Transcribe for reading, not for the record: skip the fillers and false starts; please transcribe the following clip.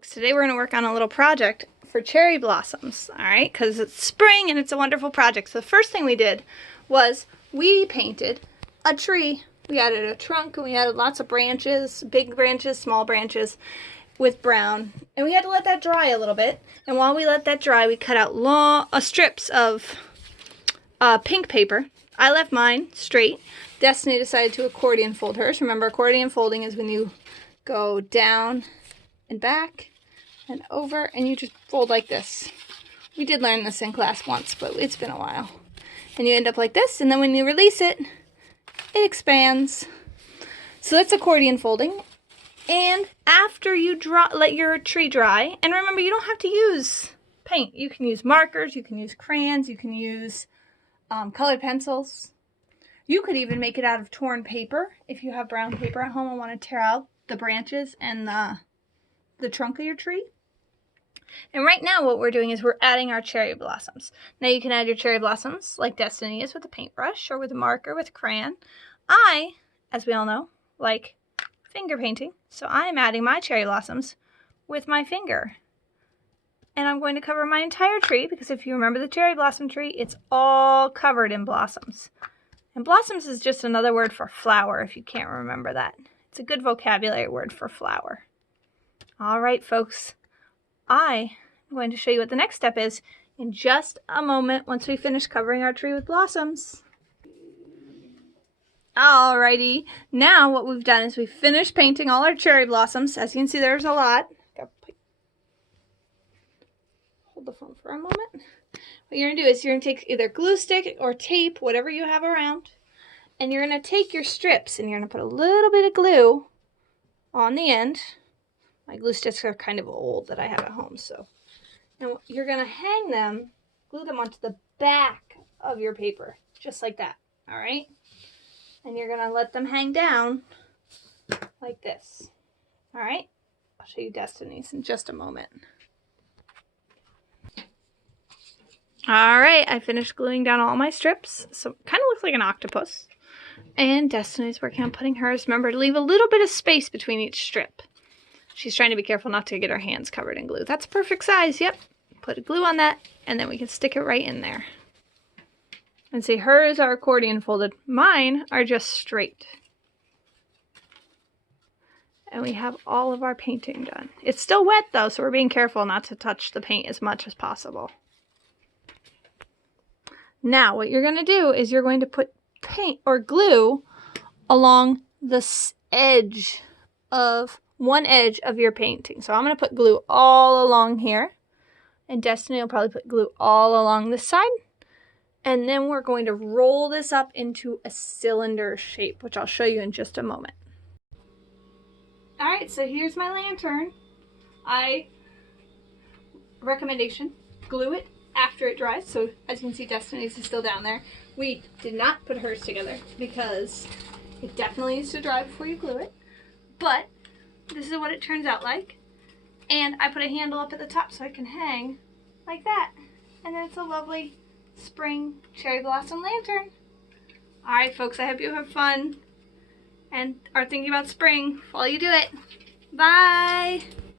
Folks, today we're going to work on a little project for cherry blossoms, all right, because it's spring and it's a wonderful project. So the first thing we did was we painted a tree. We added a trunk and we added lots of branches, big branches, small branches with brown, and we had to let that dry a little bit. And while we let that dry, we cut out long strips of pink paper. I left mine straight. Destiny decided to accordion fold hers. Remember, accordion folding is when you go down and back and over, and you just fold like this. We did learn this in class once, but it's been a while. And you end up like this, and then when you release it, it expands. So that's accordion folding. And after you let your tree dry, and remember, you don't have to use paint. You can use markers, you can use crayons, you can use colored pencils. You could even make it out of torn paper if you have brown paper at home and want to tear out the branches and the trunk of your tree. And right now what we're doing is we're adding our cherry blossoms. Now you can add your cherry blossoms like Destiny is with a paintbrush or with a marker with a crayon. I, as we all know, like finger painting, so I'm adding my cherry blossoms with my finger. And I'm going to cover my entire tree because if you remember the cherry blossom tree, it's all covered in blossoms. And blossoms is just another word for flower if you can't remember that. It's a good vocabulary word for flower. All right, folks, I am going to show you what the next step is in just a moment once we finish covering our tree with blossoms. Alrighty, now what we've done is we've finished painting all our cherry blossoms. As you can see, there's a lot. Hold the phone for a moment. What you're going to do is you're going to take either glue stick or tape, whatever you have around, and you're going to take your strips and you're going to put a little bit of glue on the end. My glue sticks are kind of old that I have at home, so now you're going to hang them, glue them onto the back of your paper, just like that, all right? And you're going to let them hang down like this, all right? I'll show you Destiny's in just a moment. All right, I finished gluing down all my strips, so it kind of looks like an octopus. And Destiny's working on putting hers. Remember to leave a little bit of space between each strip. She's trying to be careful not to get her hands covered in glue. That's perfect size, yep. Put a glue on that, and then we can stick it right in there. And see, hers are accordion folded. Mine are just straight. And we have all of our painting done. It's still wet, though, so we're being careful not to touch the paint as much as possible. Now, what you're going to do is you're going to put paint or glue along the edge of one edge of your painting. So I'm going to put glue all along here, and Destiny will probably put glue all along this side. And then we're going to roll this up into a cylinder shape, which I'll show you in just a moment. All right, so here's my lantern. Recommendation, glue it after it dries. So as you can see, Destiny's is still down there. We did not put hers together because it definitely needs to dry before you glue it. But this is what it turns out like. And I put a handle up at the top so I can hang like that. And then it's a lovely spring cherry blossom lantern. All right, folks, I hope you have fun and are thinking about spring while you do it. Bye.